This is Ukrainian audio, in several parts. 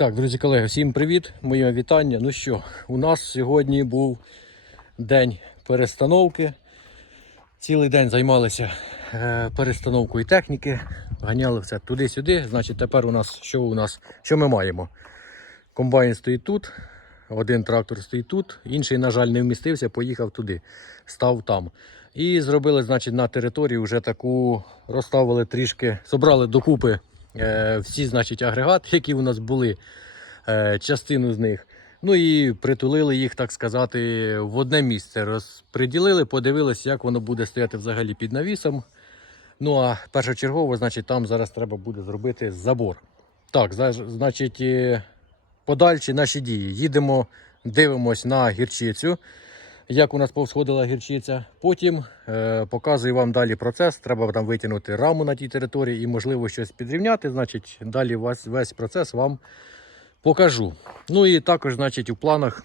Так, друзі колеги, всім привіт, моє вітання. Ну що, у нас сьогодні був день перестановки. Цілий день займалися е, перестановкою техніки, ганяли все туди-сюди. Значить, тепер у нас що у нас? Що ми маємо? Комбайн стоїть тут, один трактор стоїть тут, інший, на жаль, не вмістився, поїхав туди, став там. І зробили, значить, на території вже таку, розставили трішки, зібрали докупи всі, значить, агрегати, які у нас були, е, частину з них. Ну і притулили їх, так сказати, в одне місце. Розподілили, подивилися, як воно буде стояти взагалі під навісом. Ну а першочергово, значить, там зараз треба буде зробити забор. Так, значить, е, подальші наші дії. Їдемо, дивимось на гірчицю, як у нас повсходила гірчиця. Потім е, показую вам далі процес. Треба там витягнути раму на тій території і, можливо, щось підрівняти. Значить, далі весь, весь процес вам покажу. Ну і також, значить, у планах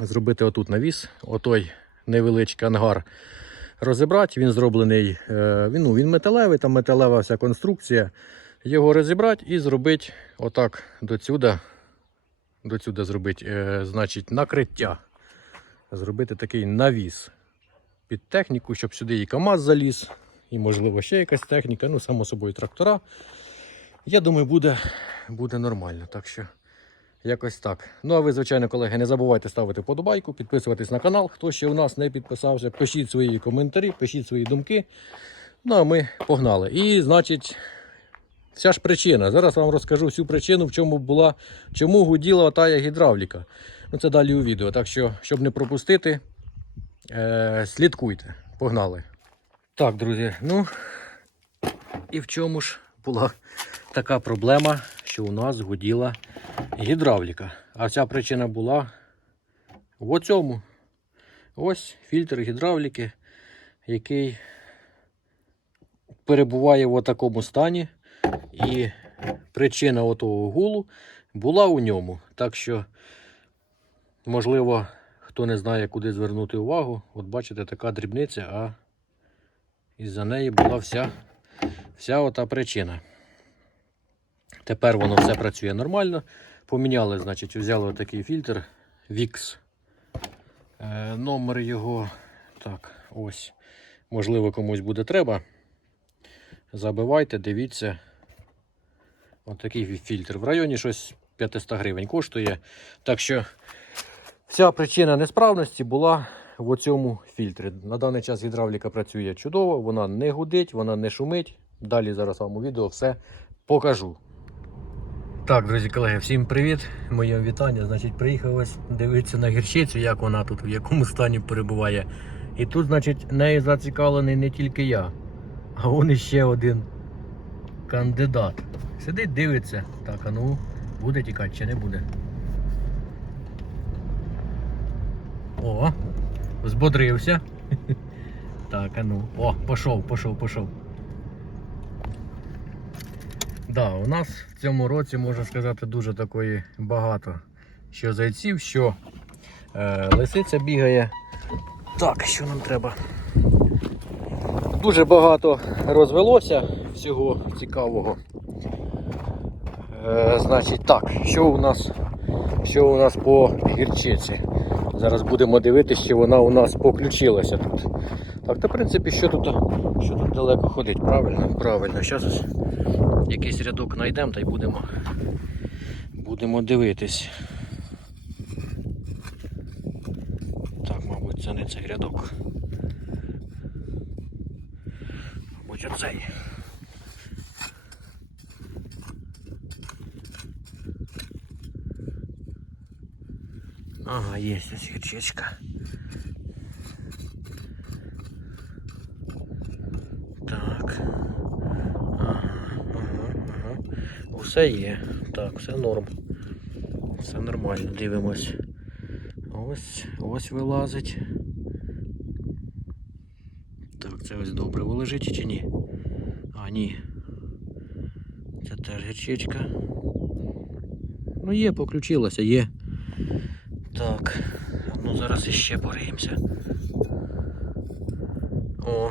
зробити отут навіс, отой невеличкий ангар розібрати. Він зроблений, е, ну, він металевий, там металева вся конструкція. Його розібрати і зробити отак до сюди, до сюди зробити, е, значить, накриття. Зробити такий навіс під техніку, щоб сюди і КАМАЗ заліз, і, можливо, ще якась техніка, ну, само собою, трактора. Я думаю, буде, буде нормально. Так що якось так. Ну а ви, звичайно, колеги, не забувайте ставити подобайку, підписуватись на канал. Хто ще у нас не підписався, пишіть свої коментарі, пишіть свої думки. Ну а ми погнали. І, значить, вся ж причина. Зараз вам розкажу всю причину, в чому була, чому гуділа тая гідравліка. Ну, це далі у відео. Так що, щоб не пропустити, е- слідкуйте. Погнали. Так, друзі, ну і в чому ж була така проблема, що у нас гуділа гідравліка. А вся причина була в оцьому. Ось фільтр гідравліки, який перебуває в такому стані. І причина отого гулу була у ньому. Так що, можливо, хто не знає, куди звернути увагу, от бачите, така дрібниця, а із-за неї була вся, вся ота причина. Тепер воно все працює нормально. Поміняли, значить, взяли отакий фільтр VIX. Е, номер його. Так, ось. Можливо, комусь буде треба. Забивайте, дивіться. Отакий фільтр. В районі щось 500 гривень коштує. Так що вся причина несправності була в цьому фільтрі. На даний час гідравліка працює чудово, вона не гудить, вона не шумить. Далі зараз вам у відео все покажу. Так, друзі, колеги, всім привіт! Моє вітання. Значить, приїхав ось дивитися на гірчицю, як вона тут, в якому стані перебуває. І тут, значить, нею зацікавлений не тільки я, а он іще один кандидат. Сидить, дивиться. Так, а ну, буде тікати чи не буде. О, збодрився. Так, а ну. О, пішов, пішов, пішов. Да, у нас в цьому році, можна сказати, дуже такої багато що зайців, що е, лисиця бігає. Так, що нам треба? Дуже багато розвелося всього цікавого. Е, значить, так, що у нас, що у нас по гірчиці? Зараз будемо дивитися, чи вона у нас поключилася тут. Так, то в принципі, що тут, що тут далеко ходить, правильно? Правильно. Зараз якийсь рядок знайдемо та й будемо, будемо дивитись. Так, мабуть, це не цей рядок. Мабуть, оцей. Ага, є ось гірчичка. Так. Ага, ага, ага. Все є. Так, все норм. Все нормально, дивимось. Ось, ось вилазить. Так, це ось добре вилежить чи ні? А, ні. Це теж гірчичка. Ну є, поключилося, є. Зараз іще пориємося. О.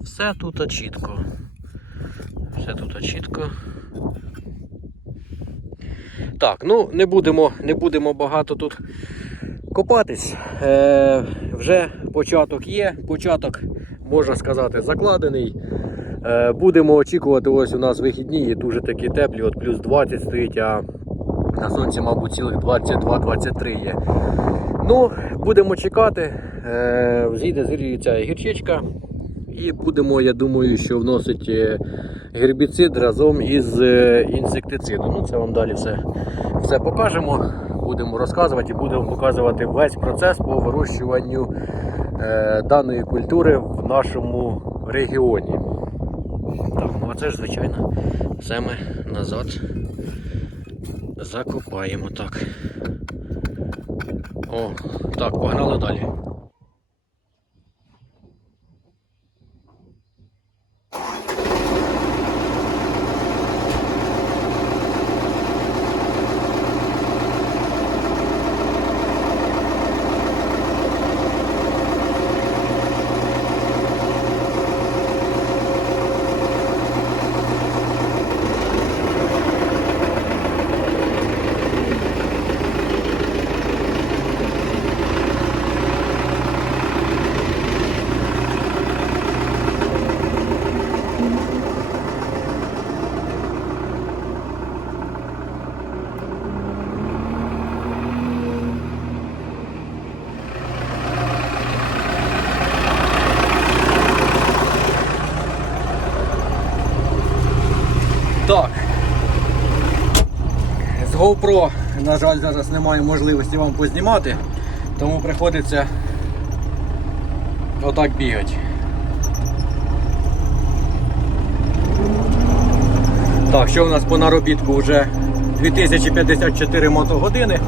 Все тут чітко. Все тут чітко. Так, ну не будемо, не будемо багато тут копатись. Е, вже початок є. Початок, можна сказати, закладений. Е, будемо очікувати, ось у нас вихідні, є дуже такі теплі, от плюс 20 стоїть, а на сонці, мабуть, цілих 22-23 є. Ну, будемо чекати. Е, зійде зріється гірчичка. І будемо, я думаю, що вносить е, гербіцид разом із е, інсектицидом. Ну, це вам далі все, все покажемо. Будемо розказувати і будемо показувати весь процес по вирощуванню е, даної культури в нашому регіоні. Так, ну а це ж звичайно, все ми назад закопаємо. Так. О, так, погнали далі. Так. З GoPro, на жаль, зараз немає можливості вам познімати, тому приходиться отак бігати. Так, що у нас по наробітку вже 2054 мотогодини.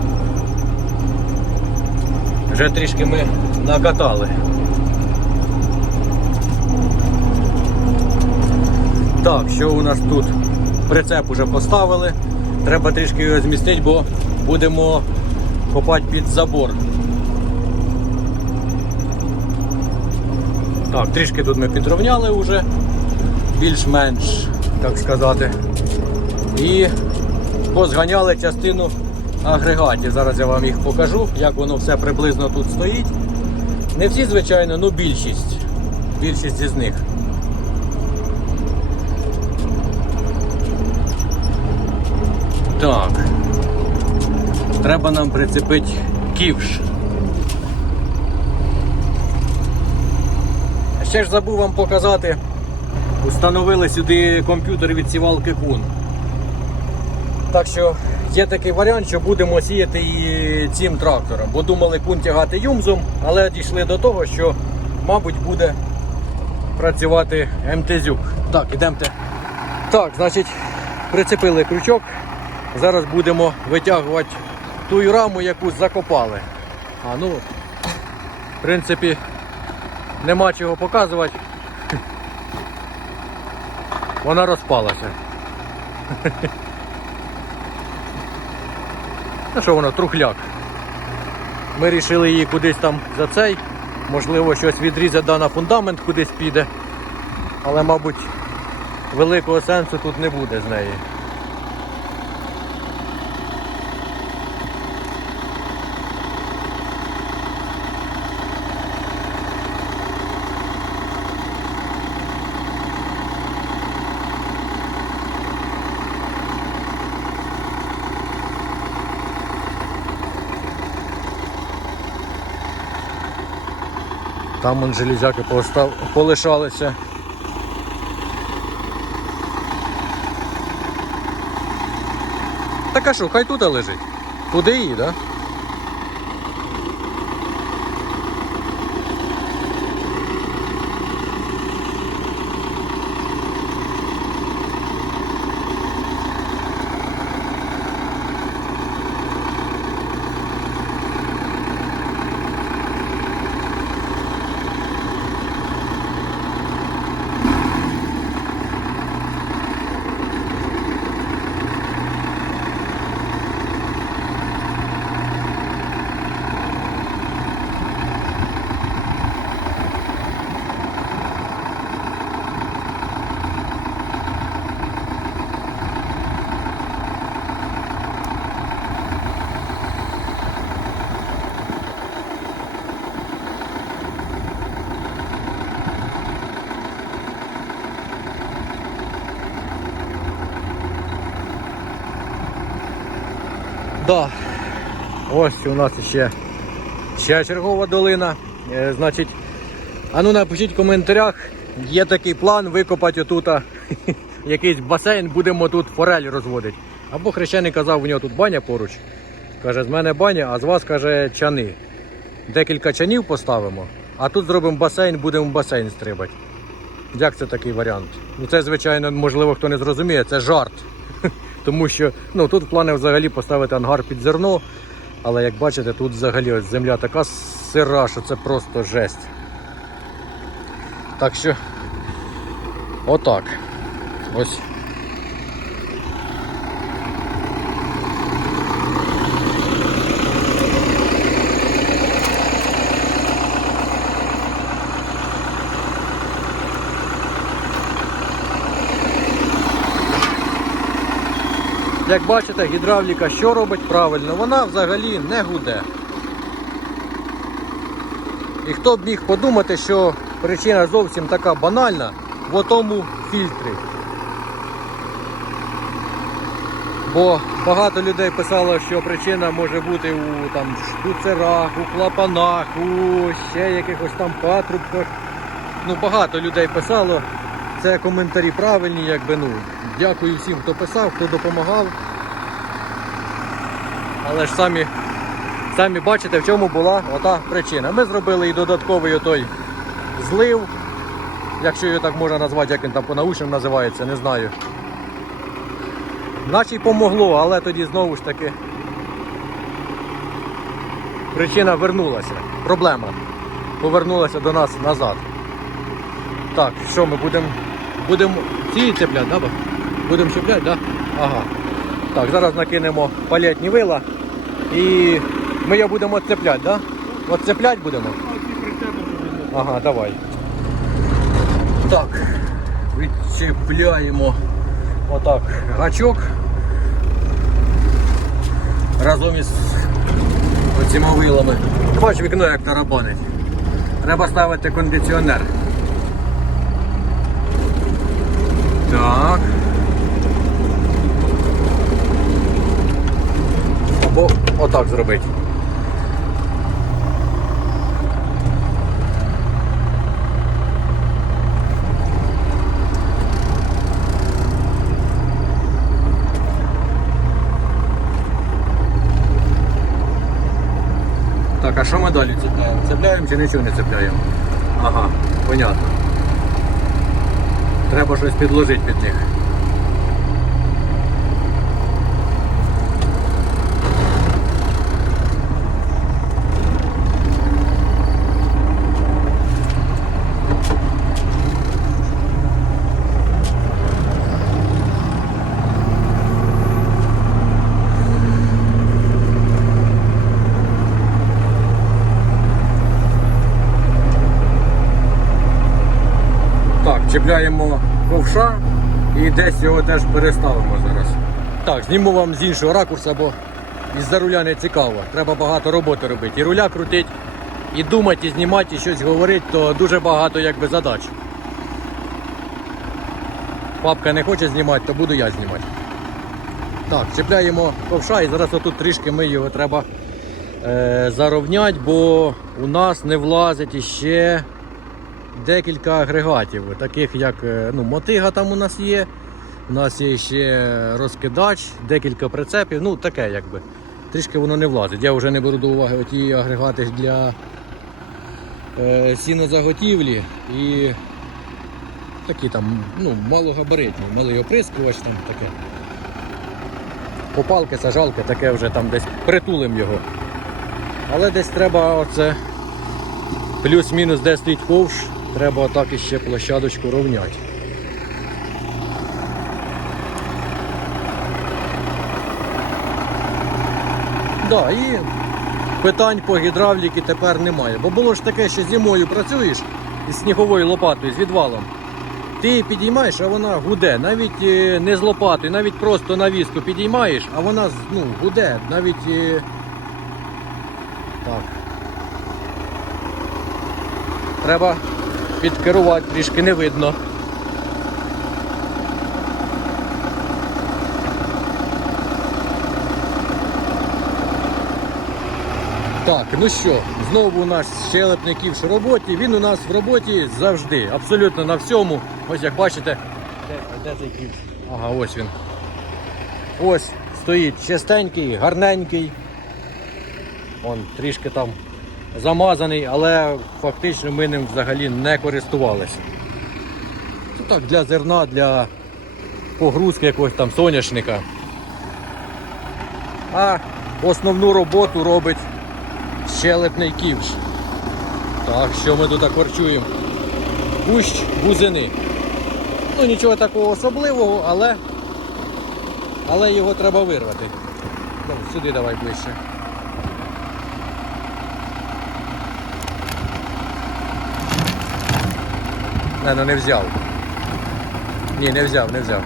Вже трішки ми накатали. Так, що у нас тут? Прицеп уже поставили. Треба трішки його змістити, бо будемо копати під забор. Так, трішки тут ми підровняли вже, більш-менш, так сказати. І позганяли частину агрегатів. Зараз я вам їх покажу, як воно все приблизно тут стоїть. Не всі, звичайно, ну більшість. Більшість із них. Так. Треба нам прицепити ківш. Ще ж забув вам показати. Установили сюди комп'ютер від сівалки кун. Так що є такий варіант, що будемо сіяти і цим трактором. Бо думали кун тягати юмзом, але дійшли до того, що, мабуть, буде працювати МТЗюк. Так, ідемте. Так, значить, прицепили крючок. Зараз будемо витягувати ту раму, яку закопали. А ну, в принципі, нема чого показувати. Вона розпалася. Ну що воно, трухляк. Ми вирішили її кудись там за цей. Можливо, щось відрізати да на фундамент кудись піде. Але, мабуть, великого сенсу тут не буде з неї. Там вон железяки постав... полишалися. Так а що, хай тут лежить. Туди її, так? Да. Ось у нас ще, ще чергова долина. Е, значить, а ну напишіть в коментарях, є такий план викопати отут якийсь басейн, будемо тут форель розводити. Або хрещений казав, у нього тут баня поруч. Каже, з мене баня, а з вас каже чани. Декілька чанів поставимо, а тут зробимо басейн, будемо басейн стрибати. Як це такий варіант? Ну це, звичайно, можливо, хто не зрозуміє, це жарт. Тому що ну, тут в плані взагалі поставити ангар під зерно. Але як бачите, тут взагалі ось земля така сира, що це просто жесть. Так що отак. Ось. Як бачите, гідравліка що робить правильно? Вона взагалі не гуде. І хто б міг подумати, що причина зовсім така банальна в тому фільтрі. Бо багато людей писало, що причина може бути у там, штуцерах, у клапанах, у ще якихось там патрубках. Ну, багато людей писало. Це коментарі правильні, якби ну. Дякую всім, хто писав, хто допомагав. Але ж самі, самі бачите, в чому була ота причина. Ми зробили і додатковий отой злив, якщо його так можна назвати, як він там по-научному називається, не знаю. Наче й помогло, але тоді знову ж таки причина вернулася. Проблема повернулася до нас назад. Так, що ми будемо будемо ці цепляти, да? Будемо чіпляти, да? Ага. Так, зараз накинемо палетні вила і ми його будемо цепляти, да? От цепляти будемо? Ага, давай. Так, відчіпляємо отак гачок разом із оціма вилами. Бач вікно як тарабанить. Треба ставити кондиціонер. Так. Або отак зробити. Так, а що ми далі цепляємо? Цепляємо чи нічого не цепляємо? Ага, понятно. Треба щось підложити під них. Чіпляємо і десь його теж переставимо зараз. Так, зніму вам з іншого ракурсу, бо із-за руля не цікаво. Треба багато роботи робити. І руля крутить, і думати, і знімати, і щось говорити, то дуже багато якби задач. Папка не хоче знімати, то буду я знімати. Так, чіпляємо ковша і зараз отут трішки ми його треба е, заровняти, бо у нас не влазить іще декілька агрегатів, таких як е, ну, мотига там у нас є. У нас є ще розкидач, декілька прицепів, ну таке якби. Трішки воно не влазить. Я вже не беру до уваги оті агрегати для е, сінозаготівлі і такі там ну, малогабаритні, малий оприскувач там таке. Попалки, сажалки, таке вже там десь притулим його. Але десь треба оце плюс-мінус де стоїть ковш, треба отак іще площадочку рівняти. Да, і питань по гідравліки тепер немає. Бо було ж таке, що зимою працюєш із сніговою лопатою, з відвалом. Ти підіймаєш, а вона гуде. Навіть е, не з лопатою, навіть просто навіску підіймаєш, а вона ну, гуде. Навіть. е, Так. Треба підкерувати, трішки не видно. Так, ну що, знову у нас щелепний ківш в роботі. Він у нас в роботі завжди, абсолютно на всьому. Ось як бачите, де, де цей ківш? Ага, ось він. Ось стоїть чистенький, гарненький. Он трішки там замазаний, але фактично ми ним взагалі не користувалися. Це так, для зерна, для погрузки якогось там соняшника. А основну роботу робить щелепний ківш. Так, що ми тут корчуємо? Кущ бузини. Ну нічого такого особливого, але, але його треба вирвати. Сюди давай ближче. Не, ну не взяв. Ні, не взяв, не взяв.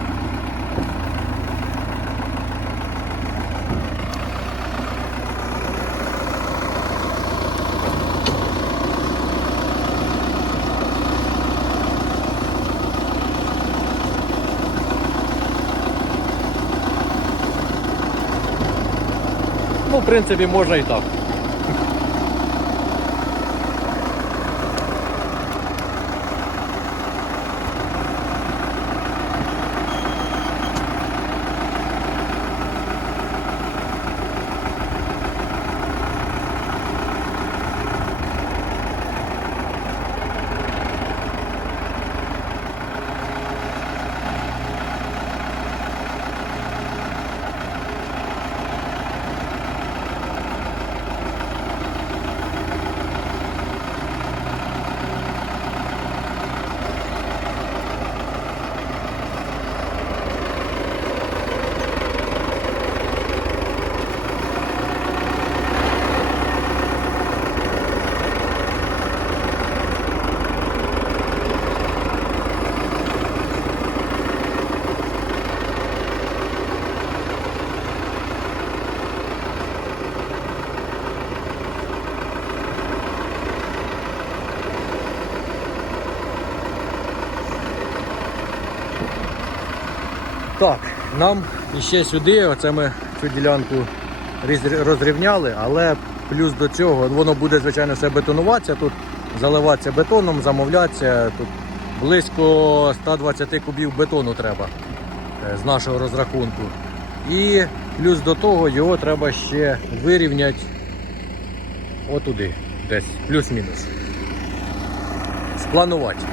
Ну, в принципі, можна і так. Так, нам іще сюди, оце ми цю ділянку розрівняли, але плюс до цього воно буде, звичайно, все бетонуватися, тут заливатися бетоном, замовлятися. Тут близько 120 кубів бетону треба е, з нашого розрахунку. І плюс до того його треба ще вирівняти отуди, десь, плюс-мінус. Спланувати.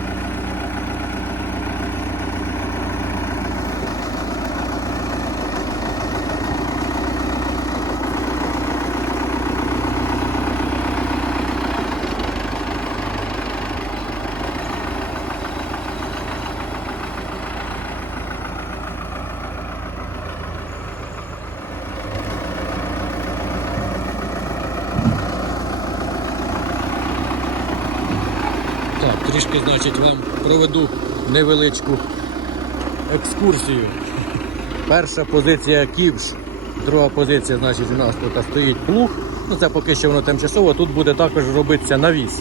Так, трішки, значить, вам проведу невеличку екскурсію. Перша позиція ківш, друга позиція, значить, у нас тут стоїть плуг. Ну, це поки що воно тимчасово. Тут буде також робитися навіс.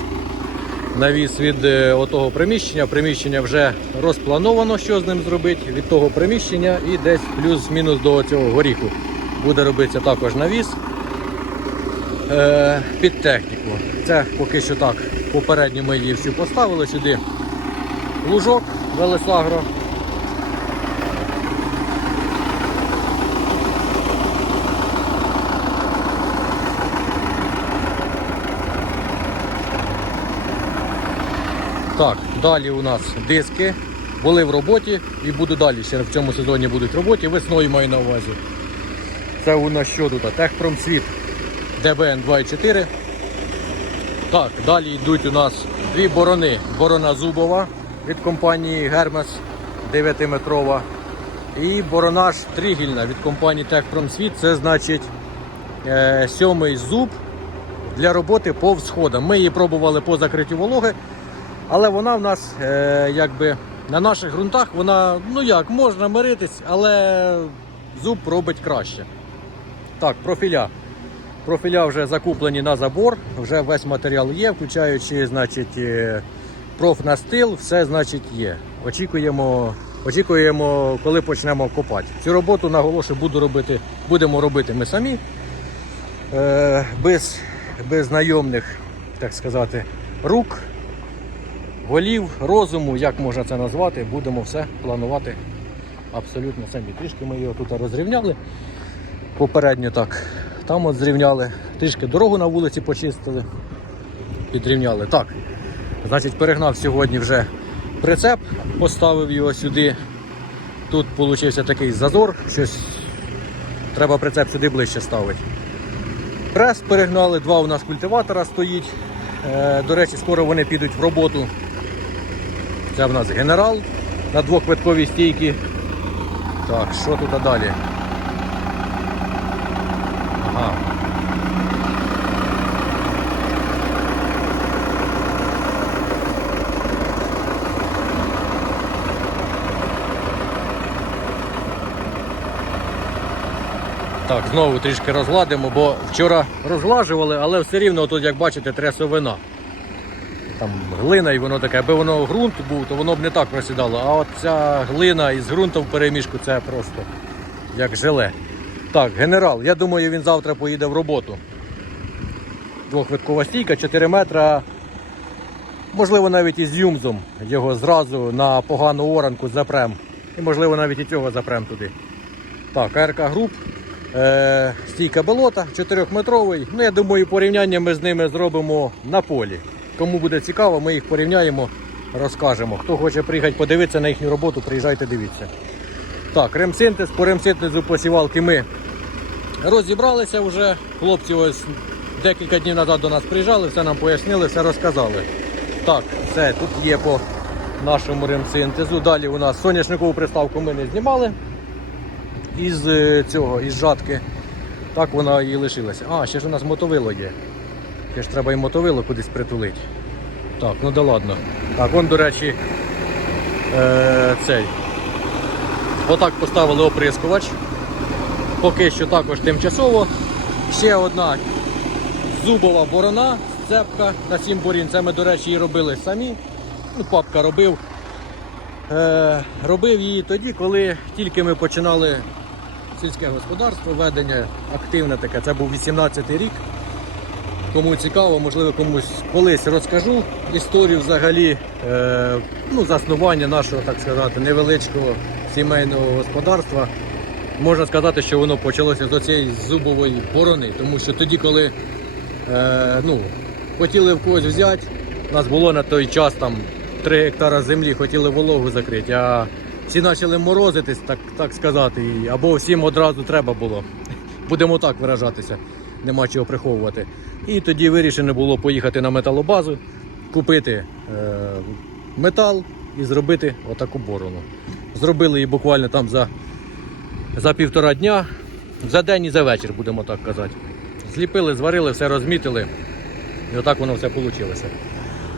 Навіс від е, отого приміщення. Приміщення вже розплановано, що з ним зробити. Від того приміщення і десь плюс-мінус до цього горіху буде робитися також навіс е, під техніку. Це поки що так. Попередньо ми її всю поставили сюди. Лужок Велесагро. Так, далі у нас диски були в роботі і будуть далі ще в цьому сезоні будуть в роботі. Весною маю на увазі. Це у нас що тут? Техпромсвіт ДБН 2.4. Так, далі йдуть у нас дві борони. Борона зубова від компанії Hermes 9-метрова. І боронаж тригільна від компанії Техпромсвіт. Це значить е, сьомий зуб для роботи по всходам. Ми її пробували по закриттю вологи, але вона в нас е, якби на наших ґрунтах вона, ну як, можна миритись, але зуб робить краще. Так, профіля. Профіля вже закуплені на забор, вже весь матеріал є, включаючи, значить, е, профнастил, все значить є. Очікуємо, очікуємо, коли почнемо копати. Цю роботу наголошую, буду робити, будемо робити ми самі. Е, без без знайомних, так сказати, рук, голів, розуму, як можна це назвати, будемо все планувати абсолютно самі. Трішки ми його тут розрівняли. Попередньо так. Там от зрівняли, трішки дорогу на вулиці почистили, підрівняли. Так, значить, перегнав сьогодні вже прицеп, поставив його сюди. Тут вийшов такий зазор, щось треба прицеп сюди ближче ставити. Прес перегнали, два у нас культиватора стоїть. Е, До речі, скоро вони підуть в роботу. Це в нас генерал на двохвитковій стійці. Так, що тут далі? Так, знову трішки розгладимо, бо вчора розглажували, але все рівно тут, як бачите, трясовина. Там глина і воно таке, аби воно ґрунт був, то воно б не так просідало. А от ця глина із ґрунтом в перемішку це просто як желе. Так, генерал, я думаю, він завтра поїде в роботу. Двохвиткова стійка, 4 метра. Можливо, навіть із юмзом його зразу на погану оранку запрем. І можливо навіть і цього запрем туди. Так, АРК груп. Е, стійка болота 4-метровий. Ну, я думаю, порівняння ми з ними зробимо на полі. Кому буде цікаво, ми їх порівняємо, розкажемо. Хто хоче приїхати подивитися на їхню роботу, приїжджайте, дивіться. Так, ремсинтез. По ремсинтезу посівалки ми розібралися вже. Хлопці ось декілька днів назад до нас приїжджали, все нам пояснили, все розказали. Так, все тут є по нашому ремсинтезу. Далі у нас соняшникову приставку ми не знімали із е, цього, із жатки. Так вона і лишилася. А, ще ж у нас мотовило є. Ще ж треба і мотовило кудись притулити. Так, ну да ладно. Так, вон, до речі, е, цей. Отак поставили оприскувач. Поки що також тимчасово. Ще одна зубова борона, цепка на 7 борін. Це ми, до речі, її робили самі. Ну, папка робив. Е, робив її тоді, коли тільки ми починали сільське господарство, ведення активне таке. Це був 18-й рік. Кому цікаво, можливо, комусь колись розкажу історію взагалі е, ну, заснування нашого, так сказати, невеличкого сімейного господарства. Можна сказати, що воно почалося з цієї зубової борони, тому що тоді, коли е, ну, хотіли в когось взяти, у нас було на той час там 3 гектара землі, хотіли вологу закрити, а всі почали морозитись, так, так сказати, або всім одразу треба було. Будемо так виражатися, нема чого приховувати. І тоді вирішено було поїхати на металобазу, купити е, метал і зробити отаку борону. Зробили її буквально там за, за півтора дня, за день і за вечір, будемо так казати. Зліпили, зварили, все розмітили. І отак воно все вийшло.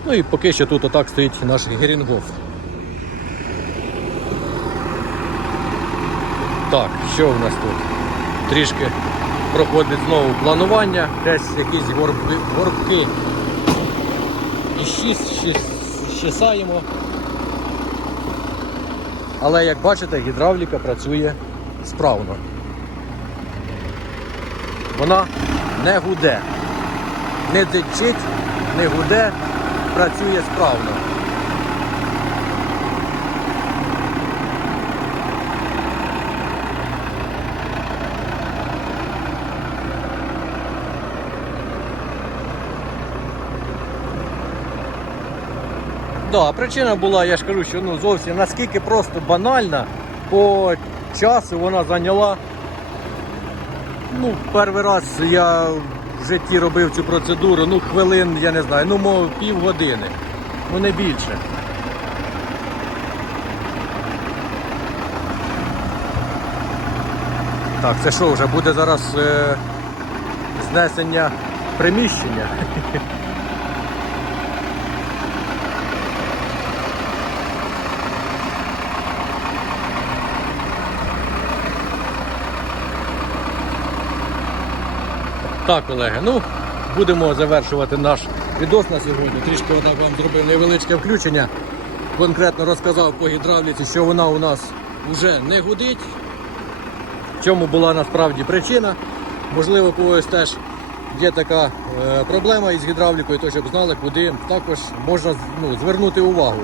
Ну і поки що тут отак стоїть наш Герінгоф. Так, що в нас тут? Трішки проходить знову планування, десь якісь горбки, горбки і шість, щесаємо. Але як бачите, гідравліка працює справно. Вона не гуде, не дичить, не гуде, працює справно. Да, причина була, я ж кажу, що ну зовсім наскільки просто банальна, по часу вона зайняла. Ну, перший раз я в житті робив цю процедуру, ну хвилин, я не знаю, ну мов півгодини, ну не більше. Так, це що вже буде зараз е, знесення приміщення? Так, колеги, ну будемо завершувати наш відос на сьогодні. Трішки отак вам зробив невеличке включення. Конкретно розказав по гідравліці, що вона у нас вже не гудить. В чому була насправді причина. Можливо, когось теж є така е, проблема із гідравлікою, то щоб знали, куди також можна ну, звернути увагу.